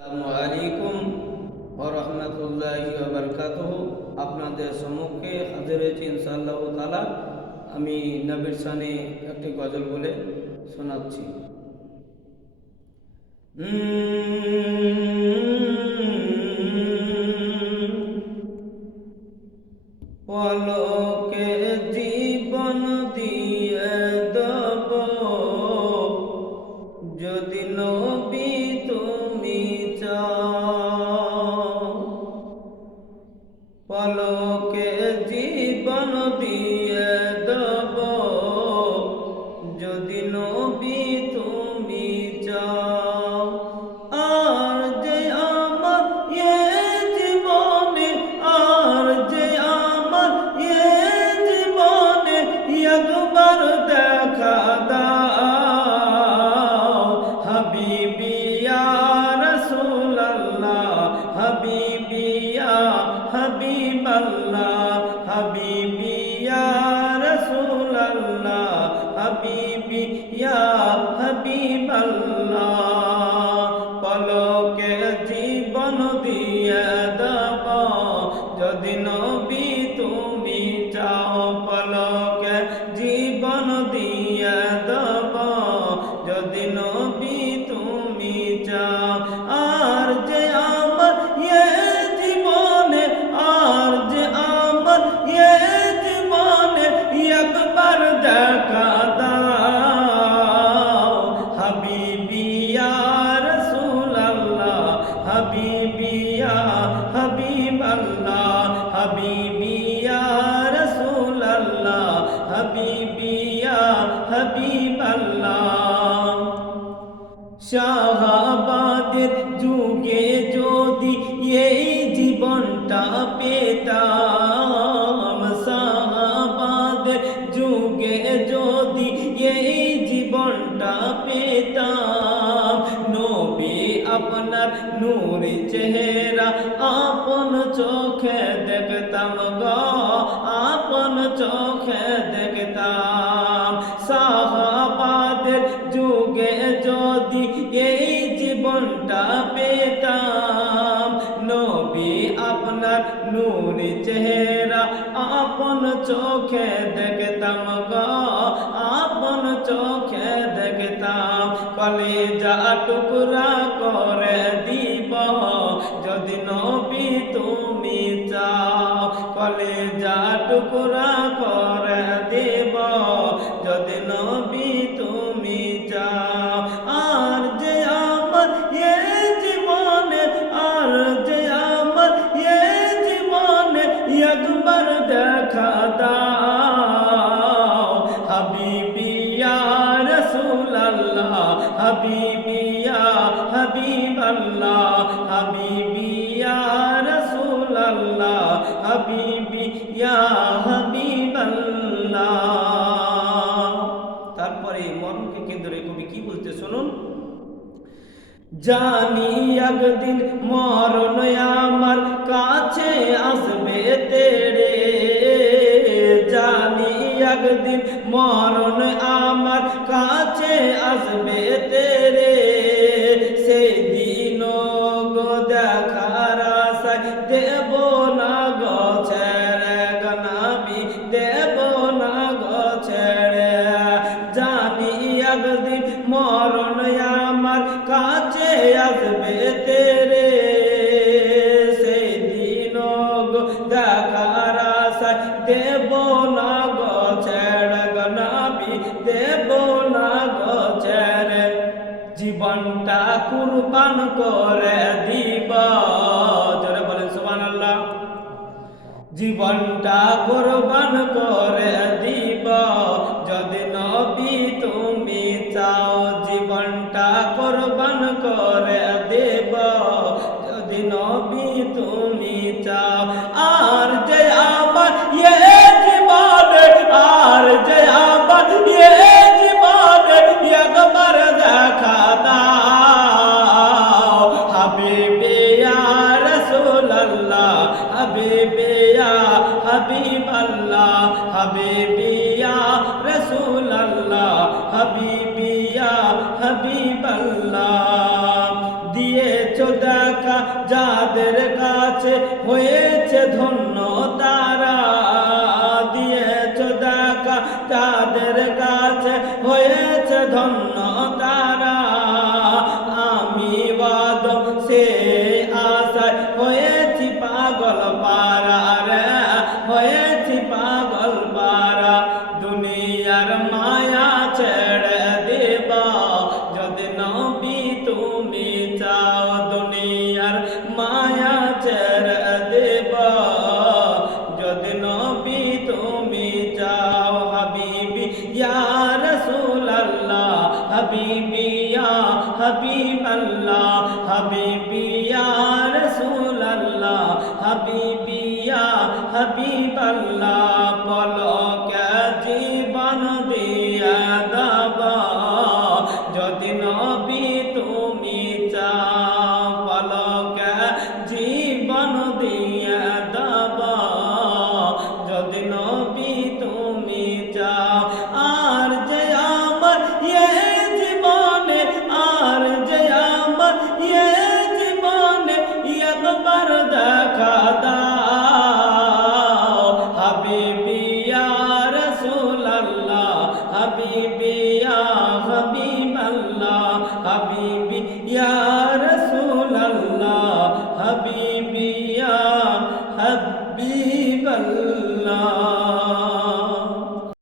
আসসালামু আলাইকুম ওয়া রাহমাতুল্লাহি ওয়া বারাকাতুহু। আপনাদের সম্মুখে হাজির হয়েছি ইনশাআল্লাহ তাআলা। আমি নবীর শানে একটি গজল বলে শোনাচ্ছি। পলকে জীবন দিয়ে দেব যদি নবী তুমি চাও, পলকে জীবন দিয়ে দেব যদি নবী তুমি চাও। আর যে আমার জীবনে, আর যে আমার জীবনে একবার দেখা দাও হাবিবি ইয়া রাসূলুল্লাহ, হাবিবি ইয়া হাবিবাল্লাহ, হাবিবি ইয়া রাসূলুল্লাহ, হাবিবি ইয়া হাবিবাল্লাহ। পলকে জীবন দিয়ে দেব যদি নবী তুমি চাও, পলকে জীবন দিয়ে দেব যদি নবী তুমি চাও। আর যে আমার জীবনে, আর যে আমার জীবনে একবার দেখা দাও হাবিবি ইয়া রাসূলুল্লাহ, হাবিবি ইয়া হাবিবাল্লাহ, হাবিবি ইয়া রাসূলুল্লাহ, হাবিবি ইয়া হাবিবাল্লাহ। শাহাবাদের যুগে যদি এই জীবনটা পেতাম, শাহাবাদের যুগে যদি এই জীবনটা পেতাম, নবী আপনার নূরি চেহারা আপন চোখে দেখতাম গো, আপন চোখে দেখতাম। শাহাবাদের যুগে যদি এই জীবনটা পেতাম, নবী আপনার নূরি চেহারা আপন চোখে দেখতাম গো, আপন চোখে দেখতাম। কলিজা টুকরা করে দিব যদি নবী তুমি চাও, কলিজা টুকরা করে দিব যদি নবী তুমি চাও। আর যে আমার জীবনে, আর যে আমার জীবনে একবার দেখা দাও হাবিবি ইয়া রাসূলুল্লাহ, হাবিবি ইয়া হাবিবাল্লাহ, হাবিবি ইয়া রাসূলুল্লাহ, হাবিবি ইয়া হাবিবাল্লাহ। তারপরে মরণকে কেন্দ্র করে কবি কি বলতে শুনুন। জানি একদিন মরণ আমার কাছে আসবে তেরে, জানি একদিন মরণ আমার কাছে আসবে তেরে, সেদিন গো দেখার আশায় দেব না গো ছেড়ে গো নবী, দেব না গো ছেড়ে। জানি একদিন মরণ আমার কাছে আসবে তেরে, সেদিন গো দেখার আশায় দেব না গো ছেড়ে গো নবী, দেব না গো ছেড়ে। জীবনটা কুরবান করে দিব, জোরে বলেন সুবহানাল্লাহ। জীবনটা কুরবান করে দিব যদি নবী তুমি চাও, জীবনটা কুরবান করে দেব যদি নবী তুমি চাও। আর যে আমার জীবনে, আর যে আমার জীবনে একবার দেখা দাও হাবিবি ইয়া রাসূলুল্লাহ, হাবিবি ইয়া হাবিবাল্লাহ, হাবিবি ইয়া রাসূলুল্লাহ, হাবিবি ইয়া হাবিবাল্লাহ। দিয়েছ দেখা যাদের কাছে হয়েছে ধন্য তারা, দিয়েছ দেখা যাদের কাছে হয়েছে ধন্য তারা। আমি বাদম সে আশায় হয়েছি পাগল পারা রে, হয়েছি পাগল পারা। দুনিয়ার মায়া ছেড়ে দেবা যদি নবী তুমি চাও, দুনিয়ার মায়া ছেড়ে দেবা যদি নবী তুমি চাও। হাবিবি ইয়া রাসূলুল্লাহ, হাবিবি ইয়া হাবিবাল্লাহ, হাবিবি ইয়া রাসূলুল্লাহ, হাবিবি ইয়া হাবিবাল্লাহ। পলকে জীবন দিয়া দাবা যদি নবী তুমি চাও, পলকে জীবন দিয়া দাবা যদি নবী তুমি চাও। আর যে আমার জীবনে, আর যে আমার জীবনে একবার দেখা দাও। হাবিবি ইয়া রাসূলুল্লাহ, হাবিবি ইয়া হাবিবাল্লাহ, হাবিবি ইয়া